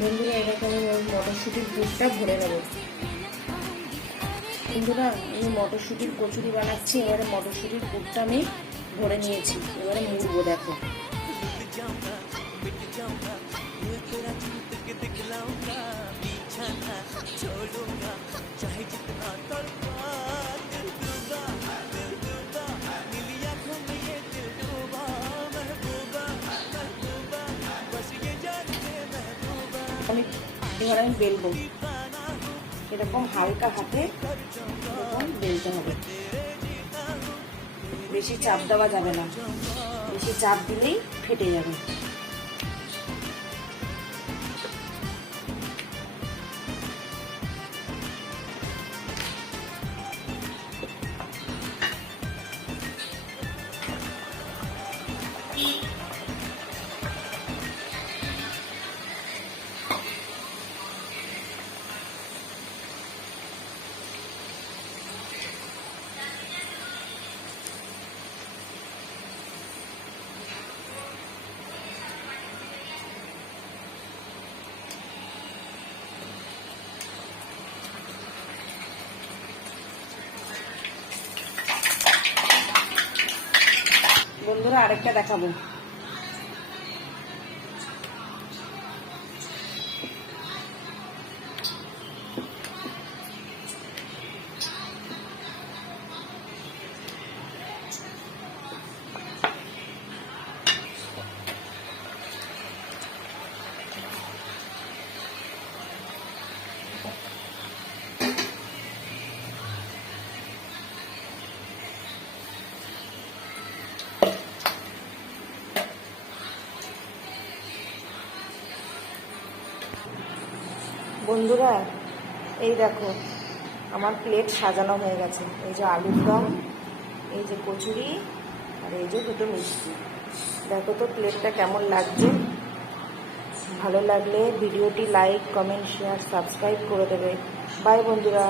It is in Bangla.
বন্ধুরা এরকম আমি মটরশুঁটির পুরটা ভরে নেব। বন্ধুরা আমি মটরশুঁটির কচুরি বানাচ্ছি। এবারে মটরশুঁটির পুরটা আমি ভরে নিয়েছি, এবারে মুড়বো। দেখো এবারে আমি বেলবো। এরকম হালকা হাতে এরকম বেলতে হবে, বেশি চাপ দেওয়া যাবে না, বেশি চাপ দিলেই ফেটে যাবে। বন্ধুরা আরেকটা দেখাবো। বন্ধুরা এই দেখো আমার প্লেট সাজানো হয়ে গেছে। এই যে আলুর দম, এই যে কচুরি, আর এই যে দুটো মিষ্টি। দেখো তো প্লেটটা কেমন লাগছে। ভালো লাগলে ভিডিওটি লাইক, কমেন্ট, শেয়ার, সাবস্ক্রাইব করে দেবে। বাই বন্ধুরা।